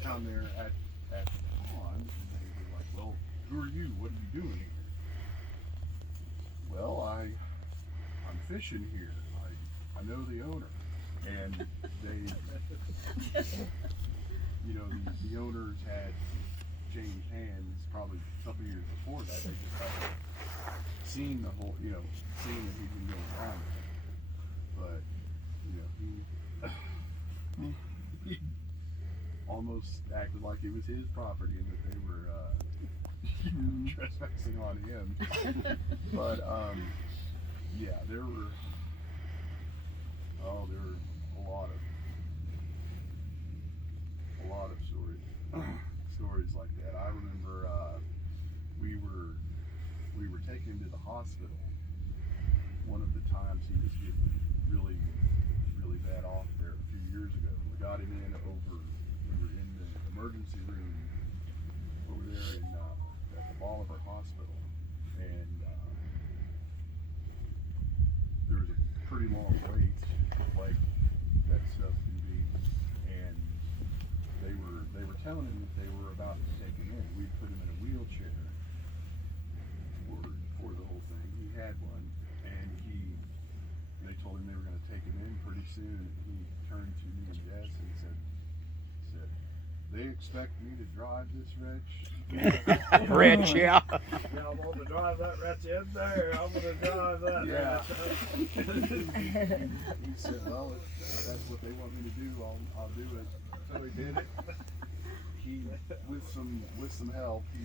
down there at the pond, and they were like, "Well, who are you? What are you doing here?" "Well, I'm fishing here. I know the owner." And they, you know, the owners had changed hands probably a couple years before that. They just hadn't seen the whole, you know, seen that he'd been going around with it. But, you know, he almost acted like it was his property and that they were trespassing on him. But yeah, there were a lot of stories like that. I remember we were taking him to the hospital. One of the times he was getting really bad off there a few years ago. We got him in we were in the emergency room over there at the Bolivar Hospital, and there was a pretty long wait, like that stuff can be, and they were telling him that they were about to take him in. We'd put him in a wheelchair for the whole thing. He had one, and they told him they were going to take him in pretty soon, and he turned to me and Jess and said, "They expect me to drive this wretch?" Rich, yeah. Yeah, I'm gonna drive that wretch in there. I'm gonna drive that Yeah. wretch. He said, "Well, if that's what they want me to do, I'll do it." So he did it. He, with some help, he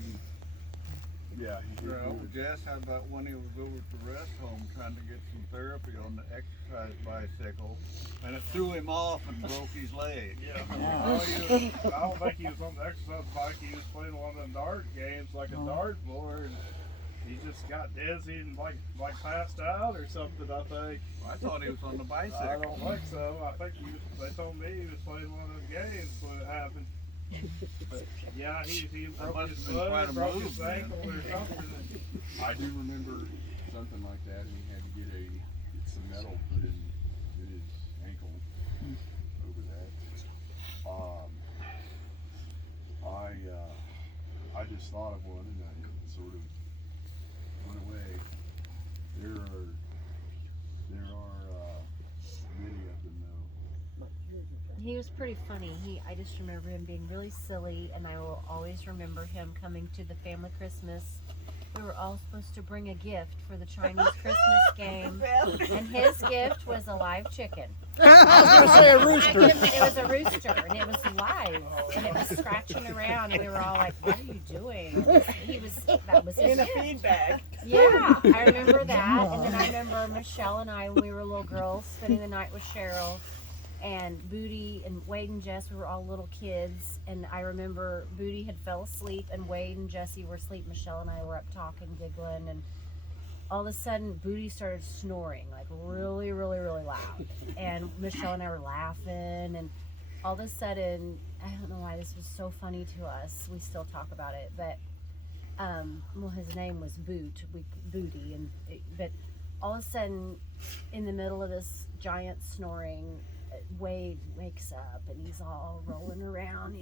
did Well, do it. Jess, how about when he was over at the rest home trying to get some therapy on the exercise bicycle, and it threw him off and broke his leg? Yeah. I don't think he was on the exercise bike. He was playing one of them dart games, like a dart board. And he just got dizzy and like passed out or something. I think. I thought he was on the I bicycle. don't think so. I think they told me he was playing one of them games when it happened. But yeah, he broke must his have been quite foot, a broke move, his man. ankle or something. I do remember something like that, and he had to get some metal put in his ankle over that. I just thought of one, and I sort of went away. There are many of them though. He was pretty funny. I just remember him being really silly, and I will always remember him coming to the family Christmas. We were all supposed to bring a gift for the Chinese Christmas game, and his gift was a live chicken. I was going to say a rooster. It was a rooster, and it was live, and it was scratching around, and we were all like, "What are you doing?" That was his In a gift. feed bag. Yeah, I remember that, and then I remember Michelle and I, when we were little girls, spending the night with Cheryl. And Booty and Wade and Jess, we were all little kids, and I remember Booty had fell asleep, and Wade and Jesse were asleep. Michelle and I were up talking, giggling, and all of a sudden Booty started snoring, like really loud. And Michelle and I were laughing, and all of a sudden, I don't know why this was so funny to us. We still talk about it, but well, his name was Booty, but all of a sudden, in the middle of this giant snoring, Wade wakes up and he's all rolling around.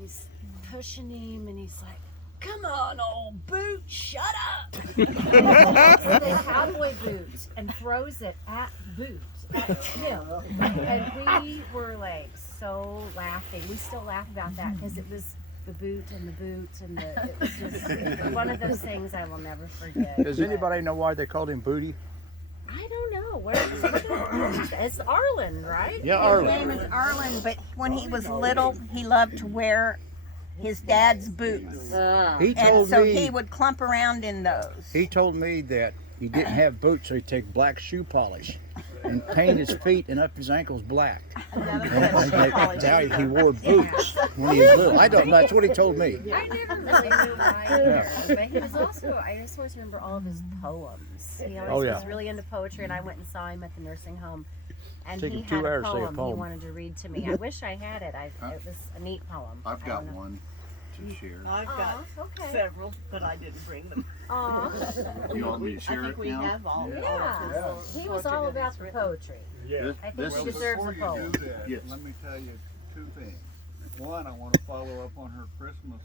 He's pushing him, and he's like, "Come on, old boot, shut up!" The cowboy boot and throws it at him, and we were like so laughing. We still laugh about that because it was the boot, and it was just one of those things I will never forget. Does anybody know why they called him Booty? I don't know. It's Arlen, right? Yeah, His Arlen. name is Arlen, but when he was little, he loved to wear his dad's boots. He And told so me he would clump around in those. he told me that he didn't have boots, so he'd take black shoe polish and paint his feet and up his ankles black. And he wore boots when he was little. I don't. That's what he told me. I never really knew why. But he was also, I just always remember all of his poems. He always was really into poetry, and I went and saw him at the nursing home. And Take he him 2 had a hours to say a poem he poem. wanted to read to me. I wish I had it. It was a neat poem. I've I got don't know. one to share. I've got Okay. several, but I didn't bring them. Aw. You want me to share it now? have all. Yeah. He was all about the poetry. Yeah. I think This he is deserves a Before you poem. do that, Yes. let me tell you two things. One, I want to follow up on her Christmas.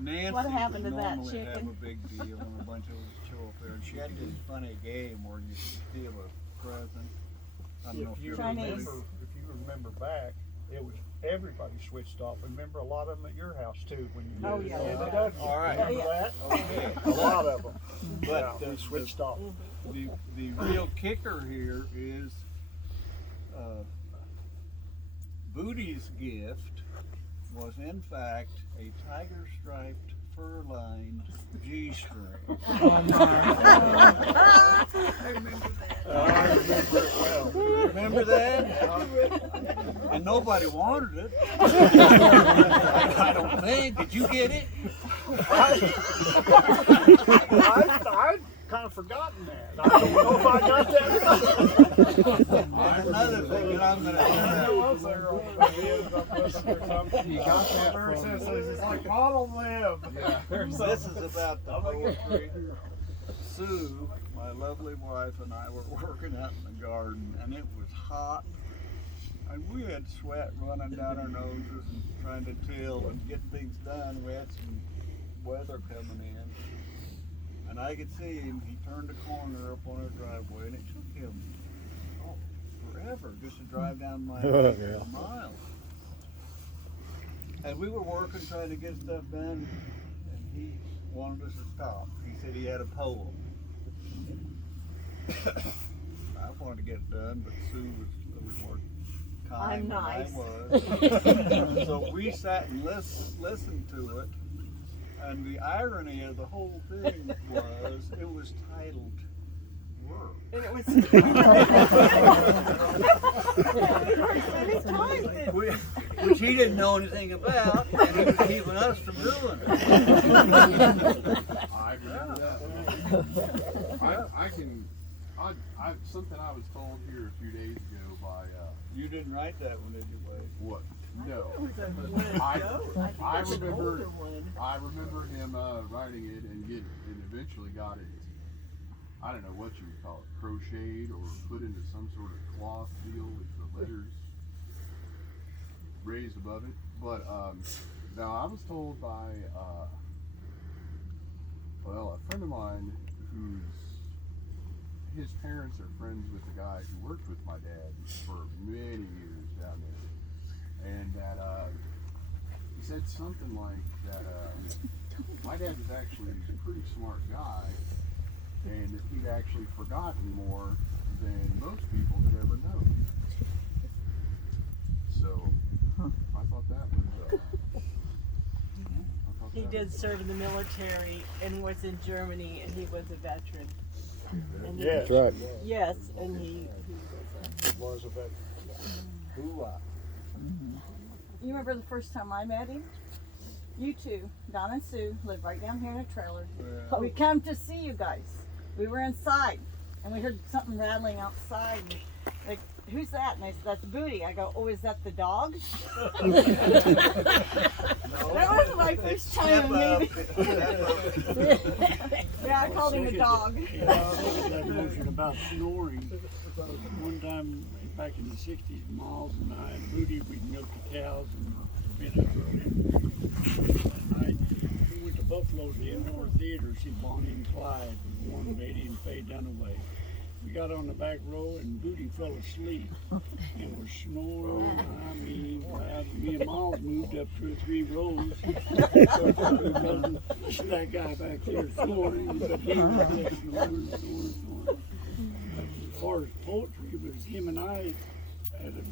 Nancy What happened would to that normally have chicken? a big deal and a bunch of us show up there. And she had this funny game where you could steal a present. I don't know If you you're Chinese. remember back, it was everybody switched off. Remember a lot of them at your house too when you Oh, did yeah. it. Doug, you All right. Remember that? Okay. A lot of them. But Yeah, we switched off. the real kicker here is Booty's gift was in fact a tiger striped fur lined G-string. I remember it well. Remember that? And nobody wanted it. I don't think. Did you get it? I'd kind of forgotten that. I don't know if I got that. And another thing that I'm going to You got that it's like model live. This is about the poetry. Sue, my lovely wife, and I were working out in the garden, and it was hot. And we had sweat running down our noses and trying to till and get things done. We had some weather coming in. And I could see him, he turned a corner up on our driveway, and it took him forever just to drive down my Yeah. mile. And we were working, trying to get stuff done, and he wanted us to stop. He said he had a poem. I wanted to get it done, but Sue was a little more kind I'm than nice. I was. So we sat and listened to it, and the irony of the whole thing was it was titled Work. And it was. Which he didn't know anything about, and he was keeping us from doing it. I remember that. Something I was told here a few days ago by, You didn't write that one, did you, Wade? what? No. I remember him writing it and eventually got it. I don't know what you would call it, crocheted or put into some sort of cloth deal with the letters raised above it. But now I was told by a friend of mine his parents are friends with the guy who worked with my dad for many years down there, and that he said something like that. My dad was actually a pretty smart guy, and that he'd actually forgotten more than most people had ever known. So I thought that was. He did serve in the military and was in Germany, and he was a veteran. And Yes. That's right. Yes, and he Was a veteran. Hoo-ah. You remember the first time I met him? You two, Don and Sue, lived right down here in a trailer. Yeah. We come to see you guys. We were inside, and we heard something rattling outside. And, like, who's that? And they said, that's Booty. I go, oh, is that the dog? That was my first time meeting. Yeah, I called him a dog. Yeah, I look at that notion about snoring. One time back in the 60s, Miles and I and Booty, we'd milk the cows and been up early that night. We went to Buffalo to the Indoor Theater to see Bonnie and Clyde with Warren Beatty and Faye Dunaway. We got on the back row and Booty fell asleep and was snoring. I mean, loud. Me and Miles moved up 2 or 3 rows. That guy back there snoring, but he was just snoring. As far as poetry, it was him and I had a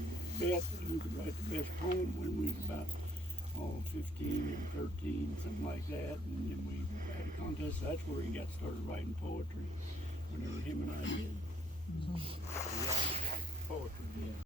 bet who could write the best poem when we was about 15 and 13, something like that. And then we had a contest. That's where he got started writing poetry. Whenever him and I did. Poetry, yeah.